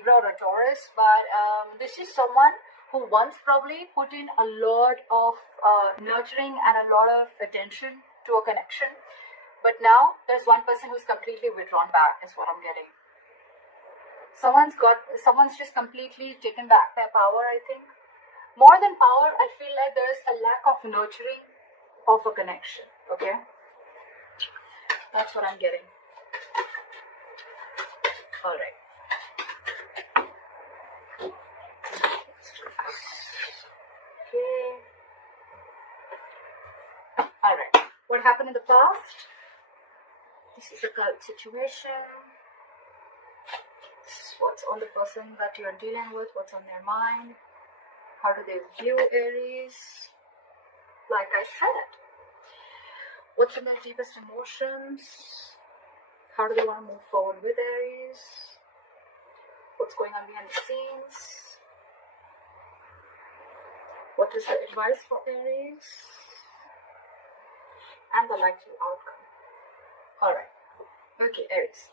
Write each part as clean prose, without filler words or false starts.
Libra or a Taurus, but this is someone who once probably put in a lot of nurturing and a lot of attention to a connection, but now there's one person who's completely withdrawn back, is what I'm getting. Someone's just completely taken back their power, I think. More than power, I feel like there's a lack of nurturing of a connection, okay? That's what I'm getting. All right. Okay. All right. What happened in the past? This is a current situation. This is what's on the person that you're dealing with, what's on their mind. How do they view Aries? Like I said, what's in their deepest emotions? How do they want to move forward with Aries? What's going on behind the scenes? What is the advice for Aries? And the likely outcome. Alright. Okay, Aries.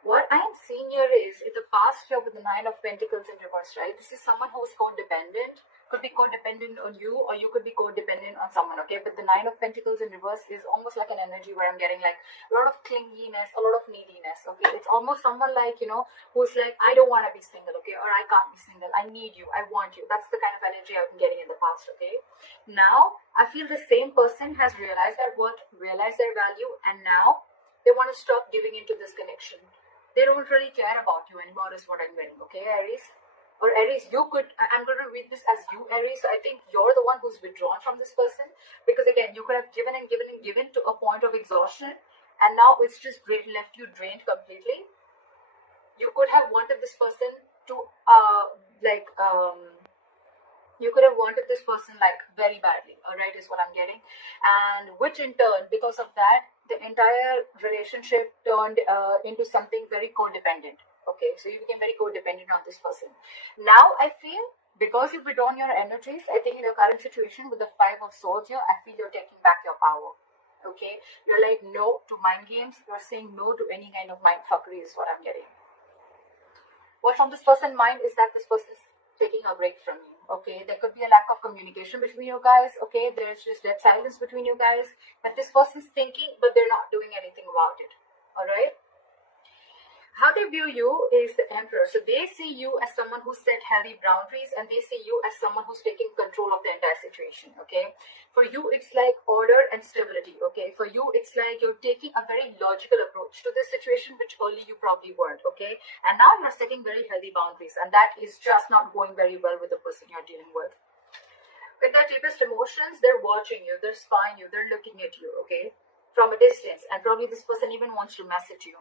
What I am seeing here is, in the past year with the Nine of Pentacles in reverse, right? This is someone who is codependent. Could be codependent on you, or you could be codependent on someone, okay? But the Nine of Pentacles in reverse is almost like an energy where I'm getting like a lot of clinginess, a lot of neediness, okay? It's almost someone like, you know, who's like, I don't want to be single, okay? Or I can't be single. I need you. I want you. That's the kind of energy I've been getting in the past, okay? Now, I feel the same person has realized their worth, realized their value, and now they want to stop giving into this connection. They don't really care about you anymore, is what I'm getting, okay, Aries? Or Aries, you could, I'm going to read this as you, Aries. So I think you're the one who's withdrawn from this person, because again, you could have given and given and given to a point of exhaustion, and now it's just left you drained completely. You could have wanted this person to, you could have wanted this person like very badly, alright, is what I'm getting. And which in turn, because of that, the entire relationship turned into something very codependent. Okay, so you became very codependent on this person. Now I feel, because you've withdrawn your energies, I think in your current situation with the Five of Swords here, I feel you're taking back your power. Okay, you're like no to mind games. You're saying no to any kind of mind fuckery, is what I'm getting. What's on this person's mind is that this person is taking a break from you. Okay, there could be a lack of communication between you guys. Okay, there's just dead silence between you guys. But this person's thinking, but they're not doing anything about it. Alright? How they view you is the Emperor. So they see you as someone who set healthy boundaries, and they see you as someone who's taking control of the entire situation, okay? For you, it's like order and stability, okay? For you, it's like you're taking a very logical approach to this situation, which early you probably weren't, okay? And now you're setting very healthy boundaries, and that is just not going very well with the person you're dealing with. With their deepest emotions, they're watching you, they're spying you, they're looking at you, okay? From a distance, and probably this person even wants to message you.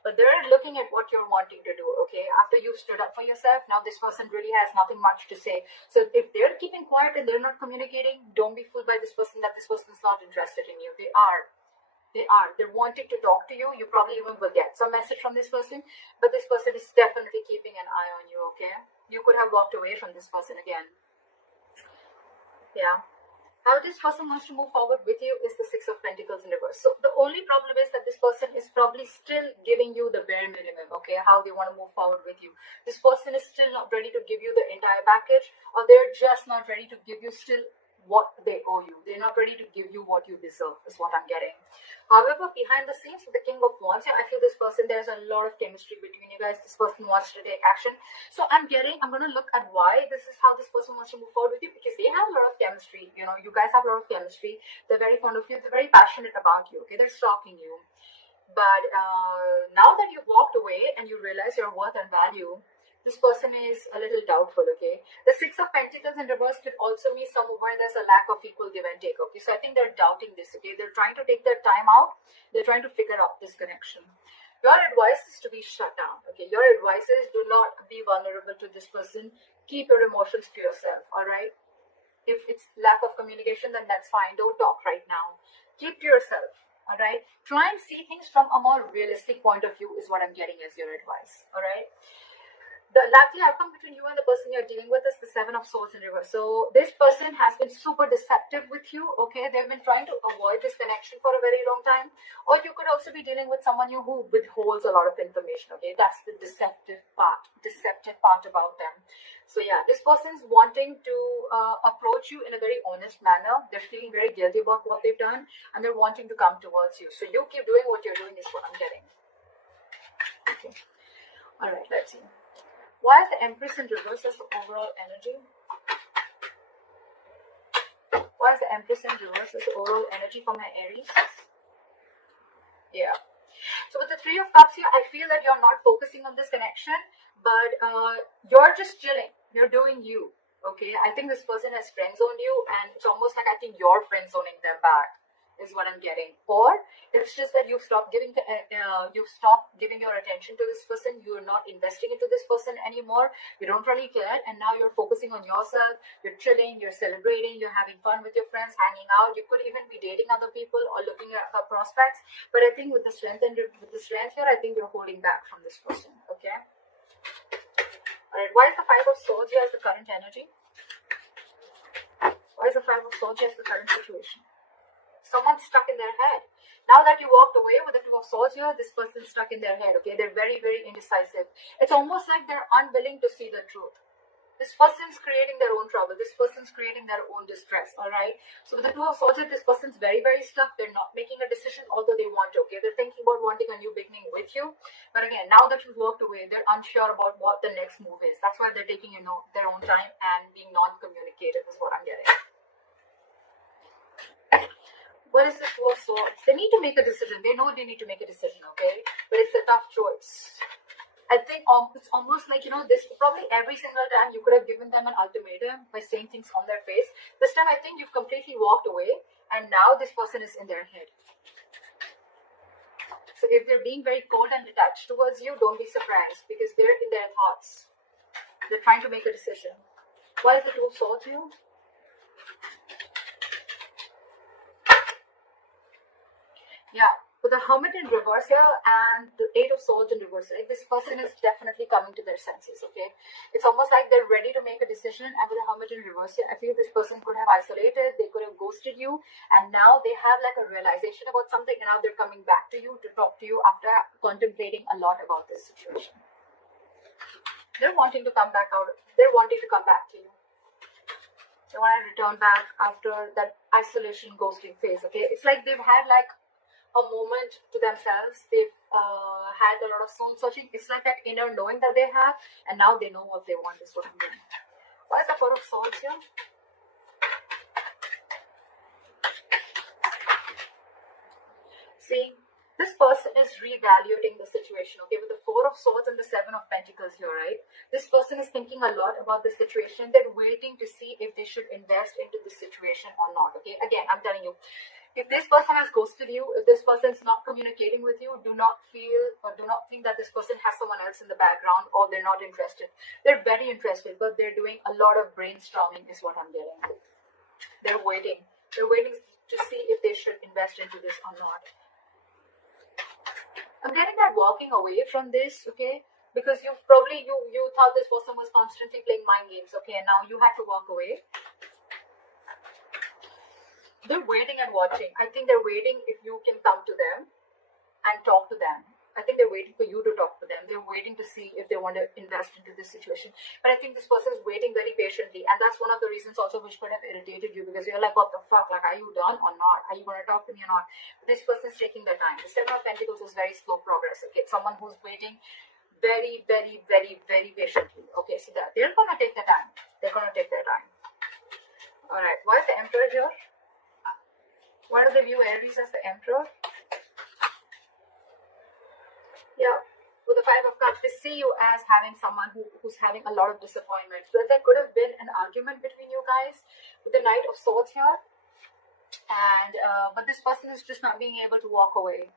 But they're looking at what you're wanting to do, okay? After you've stood up for yourself, now this person really has nothing much to say. So if they're keeping quiet and they're not communicating, don't be fooled by this person that this person is not interested in you. They are. They're wanting to talk to you. You probably even will get some message from this person, but this person is definitely keeping an eye on you, okay? You could have walked away from this person again. Yeah. How this person wants to move forward with you is the Six of Pentacles in reverse. So the only problem is that this person is probably still giving you the bare minimum, okay, how they want to move forward with you. This person is still not ready to give you the entire package, or they're just not ready to give you still what they owe you. They're not ready to give you what you deserve, is what I'm getting. However, behind the scenes with the King of Wands, I feel this person, there's a lot of chemistry between you guys. This person wants to take action. So I'm going to look at why this is how this person wants to move forward with you, because they have a lot of chemistry. You know, you guys have a lot of chemistry. They're very fond of you. They're very passionate about you, okay? They're stalking you. But now that you've walked away and you realize your worth and value, this person is a little doubtful, okay? The Six of Pentacles in reverse could also mean somewhere where there's a lack of equal give and take, okay? So I think they're doubting this, okay? They're trying to take their time out. They're trying to figure out this connection. Your advice is to be shut down, okay? Your advice is do not be vulnerable to this person. Keep your emotions to yourself, all right? If it's lack of communication, then that's fine. Don't talk right now. Keep to yourself, all right? Try and see things from a more realistic point of view is what I'm getting as your advice, all right? The likely outcome between you and the person you're dealing with is the Seven of Swords in reverse. So this person has been super deceptive with you, okay? They've been trying to avoid this connection for a very long time. Or you could also be dealing with someone who withholds a lot of information, okay? That's the deceptive part about them. So yeah, this person's wanting to approach you in a very honest manner. They're feeling very guilty about what they've done, and they're wanting to come towards you. So you keep doing what you're doing is what I'm getting. Okay. All right, let's see. Why is the Empress in reverse as the overall energy? Why is the Empress in reverse as the overall energy for my Aries? Yeah. So with the Three of Cups here, I feel that you're not focusing on this connection, but you're just chilling. You're doing you. Okay. I think this person has friend zoned you, and it's almost like I think you're friend zoning them back, is what I'm getting. Or it's just that you've stopped giving your attention to this person. You're not investing into this person anymore. You don't really care, and now you're focusing on yourself. You're chilling, you're celebrating, you're having fun with your friends, hanging out. You could even be dating other people or looking at prospects. But I think with the strength here, I think you're holding back from this person. Okay. All right. Why is the Five of Swords here as the current energy? Why is the Five of Swords here as the current situation? Someone's stuck in their head. Now that you walked away with the Two of Swords here, this person's stuck in their head, okay? They're very, very indecisive. It's almost like they're unwilling to see the truth. This person's creating their own trouble. This person's creating their own distress, all right? So with the Two of Swords here, this person's very, very stuck. They're not making a decision, although they want to, okay? They're thinking about wanting a new beginning with you. But again, now that you've walked away, they're unsure about what the next move is. That's why they're taking, their own time and being non-communicative is what I'm getting. What is this Two of Swords? They need to make a decision. They know they need to make a decision, okay? But it's a tough choice. I think it's almost like, this probably every single time you could have given them an ultimatum by saying things on their face. This time I think you've completely walked away, and now this person is in their head. So if they're being very cold and detached towards you, don't be surprised, because they're in their thoughts. They're trying to make a decision. Why is the Two of Swords here? Yeah, with the Hermit in reverse here and the Eight of Swords in reverse, like this person is definitely coming to their senses, okay? It's almost like they're ready to make a decision, and with the Hermit in reverse here, I feel this person could have isolated, they could have ghosted you, and now they have like a realization about something, and now they're coming back to you to talk to you after contemplating a lot about this situation. They're wanting to come back out. They're wanting to come back to you. They want to return back after that isolation ghosting phase, okay? It's like they've had like a moment to themselves. They've had a lot of soul searching. It's like that inner knowing that they have, and now they know what they want is what I'm doing. Why is the Four of Swords here? See, this person is reevaluating the situation, okay, with the Four of Swords and the Seven of Pentacles here, right? This person is thinking a lot about the situation. They're waiting to see if they should invest into the situation or not, okay? Again, I'm telling you, if this person has ghosted you, if this person is not communicating with you, do not feel or do not think that this person has someone else in the background or they're not interested. They're very interested, but they're doing a lot of brainstorming is what I'm getting. They're waiting. They're waiting to see if they should invest into this or not. I'm getting that walking away from this, okay? Because you thought this person was constantly playing mind games, okay? And now you had to walk away. They're waiting and watching. I think they're waiting if you can come to them and talk to them. I think they're waiting for you to talk to them. They're waiting to see if they want to invest into this situation. But I think this person is waiting very patiently. And that's one of the reasons also which could have irritated you, because you're like, what the fuck? Like, are you done or not? Are you going to talk to me or not? But this person is taking their time. The Seven of Pentacles is very slow progress. Okay, it's someone who's waiting very, very, very, very patiently. Okay, so they're going to take their time. They're going to take their time. All right. Why is the Emperor here? Why do they view Aries as the Emperor? Yeah, with the Five of Cups, they see you as having someone who's having a lot of disappointment. So there could have been an argument between you guys with the Knight of Swords here. And but this person is just not being able to walk away.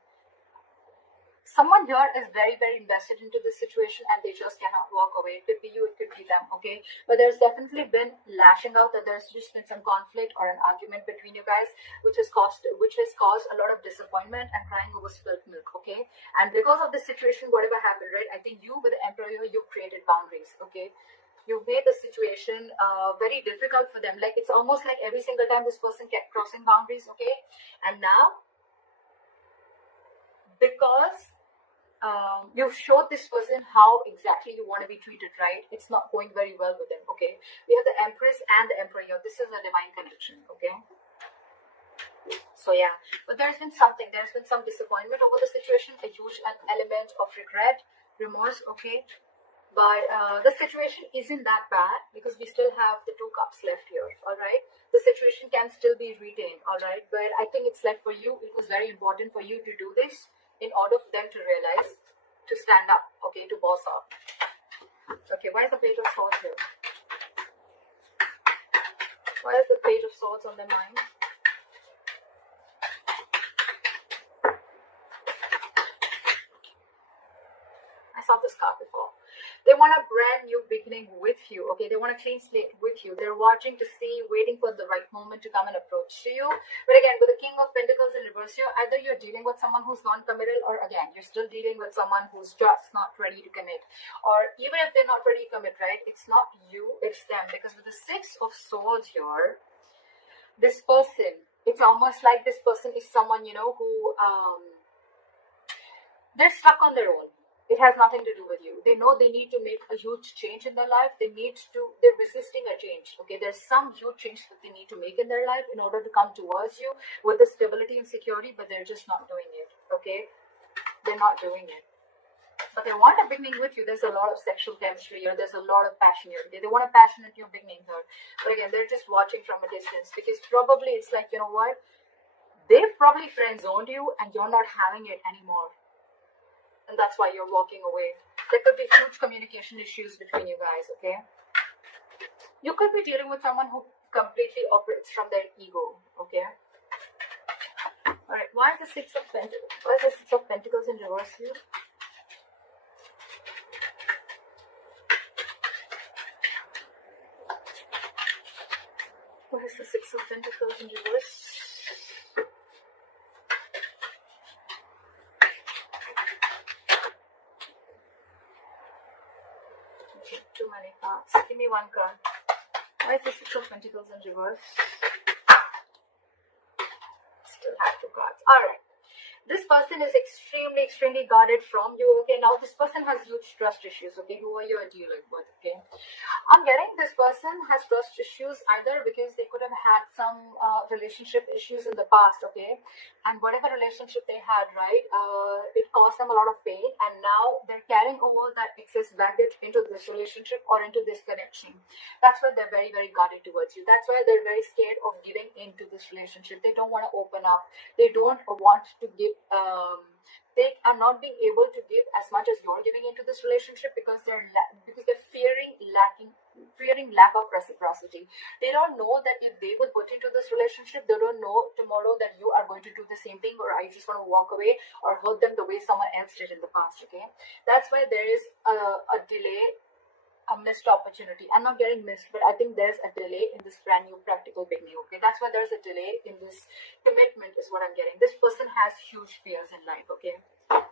someone here is very, very invested into this situation and they just cannot walk away. It could be you, it could be them, okay? But there's definitely been lashing out, that there's just been some conflict or an argument between you guys, which has caused a lot of disappointment and crying over spilt milk, okay? And because of this situation, whatever happened, right? I think you with the Emperor, you created boundaries, okay? You made the situation very difficult for them. Like, it's almost like every single time this person kept crossing boundaries, okay? And now, because you've showed this person how exactly you want to be treated, right? It's not going very well with them, okay? We have the Empress and the Emperor here. This is a divine connection, okay? So yeah, but there's been some disappointment over the situation, a huge element of regret, remorse, okay? But the situation isn't that bad because we still have the 2 cups left here, all right? The situation can still be retained, all right? But I think it's like for you, it was very important for you to do this in order for them to realize, to stand up, okay, to boss up. Okay, why is the Page of Swords here? Why is the Page of Swords on their mind? I saw this card before. They want a brand new beginning with you, okay? They want a clean slate with you. They're watching to see, waiting for the right moment to come and approach to you. But again, with the King of Pentacles in reverse here, either you're dealing with someone who's non-committal, or again, you're still dealing with someone who's just not ready to commit. Or even if they're not ready to commit, right? It's not you, it's them. Because with the 6 of Swords here, this person, it's almost like this person is someone, you know, who they're stuck on their own. It has nothing to do with you. They know they need to make a huge change in their life. They're resisting a change. Okay, there's some huge change that they need to make in their life in order to come towards you with the stability and security, but they're just not doing it. Okay, they're not doing it. But they want a beginning with you. There's a lot of sexual chemistry here. There's a lot of passion here. They want a passionate new beginning here. But again, they're just watching from a distance because probably it's like, you know what? They've probably friend zoned you and you're not having it anymore. And that's why you're walking away. There could be huge communication issues between you guys, okay? You could be dealing with someone who completely operates from their ego, okay? Alright, why is the 6 of Pentacles? Why is the 6 of Pentacles in reverse here? Why is the 6 of Pentacles in reverse? Too many cards. Give me one card. Why is the 6 of Pentacles in reverse? Still have 2 cards. Alright. This person is extremely guarded from you. Okay, now this person has huge trust issues. Okay, who are you dealing with? Okay, I'm getting this person has trust issues either because they could have had some relationship issues in the past. Okay, and whatever relationship they had, right, it caused them a lot of pain, and now they're carrying over that excess baggage into this relationship or into this connection. That's why they're very guarded towards you. That's why they're very scared of giving into this relationship. They don't want to open up. They don't want to give. They are not being able to give as much as you're giving into this relationship because they're fearing lack of reciprocity. They don't know that if they will put into this relationship, they don't know tomorrow that you are going to do the same thing, or are you just going to walk away or hurt them the way someone else did in the past. Okay, that's why there is a delay, a missed opportunity. I'm not getting missed, but I think there's a delay in this brand new practical beginning. Okay, that's why there's a delay in this commitment is what I'm getting. This person has huge fears in life. Okay,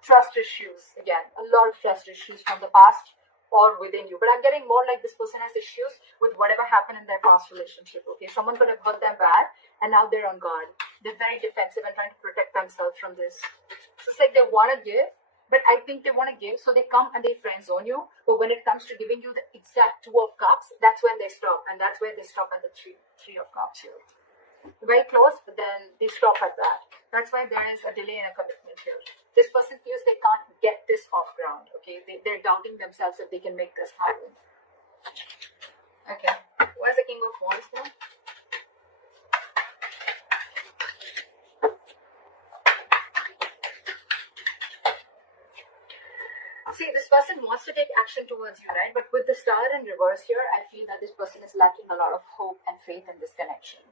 trust issues, again, a lot of trust issues from the past or within you, but I'm getting more like this person has issues with whatever happened in their past relationship. Okay, someone could have hurt them bad and now they're on guard. They're very defensive and trying to protect themselves from this. So it's like they want to give, but I think they want to give, so they come and they friend zone you. But when it comes to giving you the exact 2 of Cups, that's when they stop. And that's where they stop at the 3 of Cups here. Very close, but then they stop at that. That's why there is a delay in a commitment here. This person feels they can't get this off ground. Okay, they're doubting themselves if they can make this happen. Okay, where's the King of Wands now? See, this person wants to take action towards you, right? But with the Star in reverse here, I feel that this person is lacking a lot of hope and faith in this connection.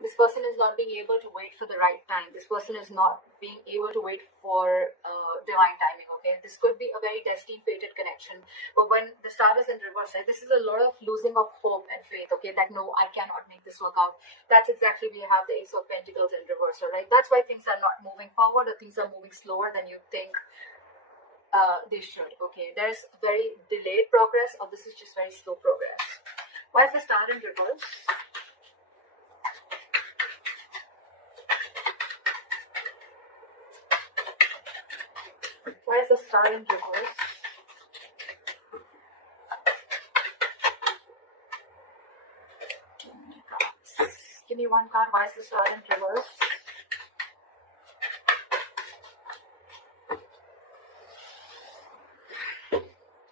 This person is not being able to wait for the right time. This person is not being able to wait for divine timing, okay? This could be a very destined, fated connection. But when the star is in reverse, right, this is a lot of losing of hope and faith, okay? That no, I cannot make this work out. That's exactly, we have the Ace of Pentacles in reverse, right? That's why things are not moving forward, or things are moving slower than you think they should, okay? There's very delayed progress, or this is just very slow progress. Why is the star in reverse? Why is the star in reverse? Give me one card. Why is the star in reverse?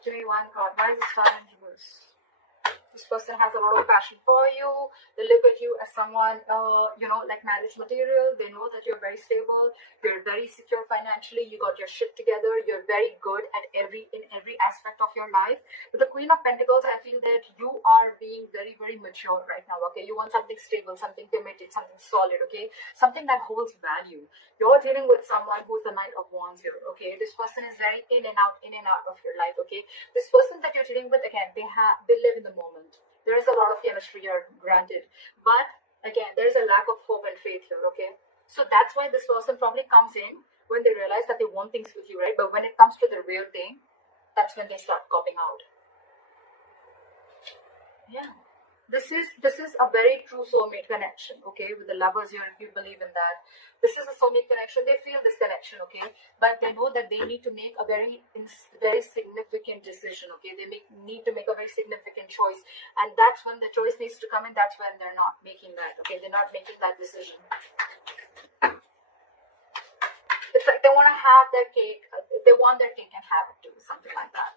Give me one card. Why is the star in reverse? This person has a lot of passion for you. They look at you as someone, like marriage material. They know that you're very stable. You're very secure financially. You got your shit together. You're very good at in every aspect of your life. With the Queen of Pentacles, I feel that you are being very, very mature right now, okay? You want something stable, something committed, something solid, okay? Something that holds value. You're dealing with someone who's the Knight of Wands here, okay? This person is very in and out of your life, okay? This person that you're dealing with, again, they live in the moment. There is a lot of chemistry here, granted, but again, there is a lack of hope and faith here, okay? So that's why this person probably comes in when they realize that they want things with you, right? But when it comes to the real thing, that's when they start copping out. Yeah. This is a very true soulmate connection, okay? With the lovers here, if you believe in that. This is a soulmate connection. They feel this connection, okay? But they know that they need to make a very significant decision, okay? They need to make a very significant choice. And that's when the choice needs to come in. That's when they're not making that, okay? They're not making that decision. It's like they want to have their cake. They want their cake and have it too, something like that.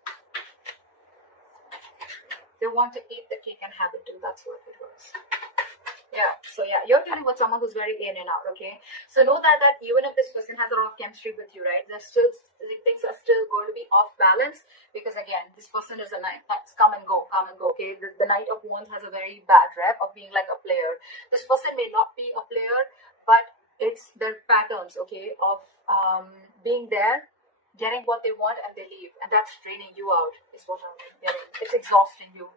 They want to eat the cake and have it too. That's what it was. Yeah. So yeah, you're dealing with someone who's very in and out. Okay. So know that even if this person has a lot of chemistry with you, right? There's still things are still going to be off balance, because again, this person is a knight. That's come and go, come and go. Okay. The Knight of Wands has a very bad rep of being like a player. This person may not be a player, but it's their patterns, okay, of being there, getting what they want, and they leave, and that's draining you out, is what I'm getting. It's exhausting you.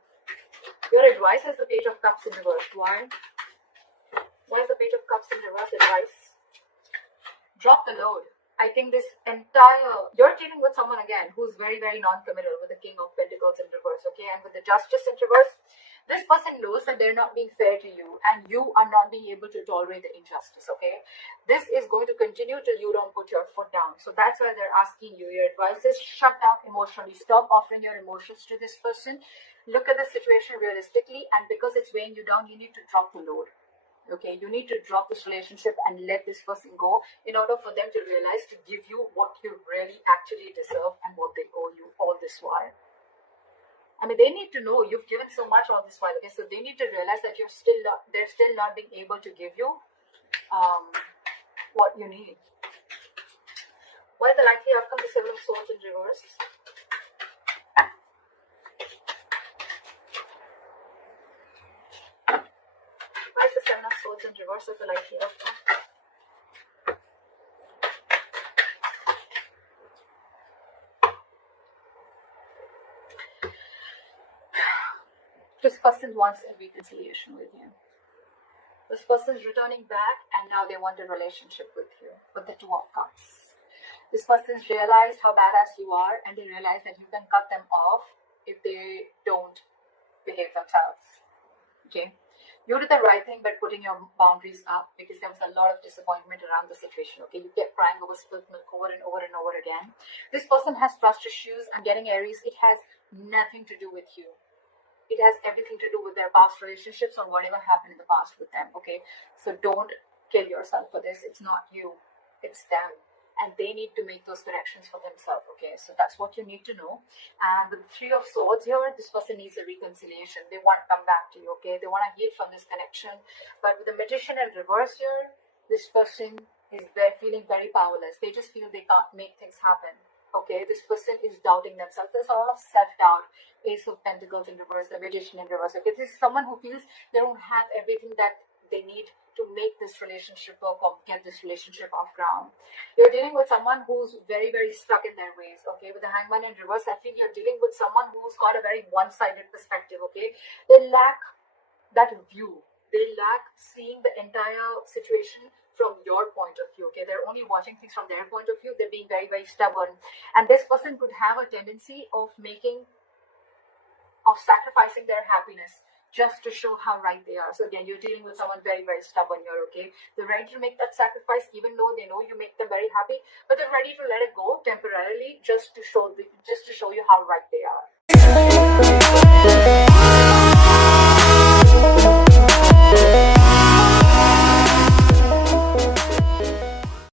Your advice is the Page of Cups in reverse. Why? Why is the Page of Cups in reverse advice? Drop the load. I think you're dealing with someone again who's very, very non-committal, with the King of Pentacles in reverse, okay, and with the Justice in reverse. This person knows that they're not being fair to you, and you are not being able to tolerate the injustice, okay? This is going to continue till you don't put your foot down. So that's why they're asking you. Your advice is shut down emotionally. Stop offering your emotions to this person. Look at the situation realistically, and because it's weighing you down, you need to drop the load. Okay, you need to drop this relationship and let this person go in order for them to realize to give you what you really actually deserve and what they owe you all this while. I mean, they need to know you've given so much all this while, okay? So they need to realize that they're still not being able to give you what you need. What is the likely outcome to Seven of Swords in reverse? Why is the Seven of Swords in reverse as the likely outcome? This person wants a reconciliation with you. This person is returning back, and now they want a relationship with you, with the Two of Cups. This person's realized how badass you are, and they realize that you can cut them off if they don't behave themselves. Okay? You did the right thing by putting your boundaries up, because there was a lot of disappointment around the situation. Okay? You kept crying over spilt milk over and over and over again. This person has trust issues. I'm getting Aries. It has nothing to do with you. It has everything to do with their past relationships or whatever happened in the past with them, okay? So don't kill yourself for this. It's not you. It's them. And they need to make those corrections for themselves, okay? So that's what you need to know. And with the Three of Swords here, this person needs a reconciliation. They want to come back to you, okay? They want to heal from this connection. But with the Magician in reverse here, this person is feeling very powerless. They just feel they can't make things happen. Okay, this person is doubting themselves. There's a lot of self-doubt. Ace of Pentacles in reverse, the Magician in reverse. Okay, this is someone who feels they don't have everything that they need to make this relationship work or get this relationship off ground. You're dealing with someone who's very, very stuck in their ways, okay? With the Hangman in reverse, I feel you're dealing with someone who's got a very one-sided perspective, okay? They lack that view. They lack seeing the entire situation from your point of view, okay? They're only watching things from their point of view. They're being very, very stubborn. And this person could have a tendency of sacrificing their happiness just to show how right they are. So again, you're dealing with someone very, very stubborn here, okay? They're ready to make that sacrifice even though they know you make them very happy, but they're ready to let it go temporarily just to show you how right they are.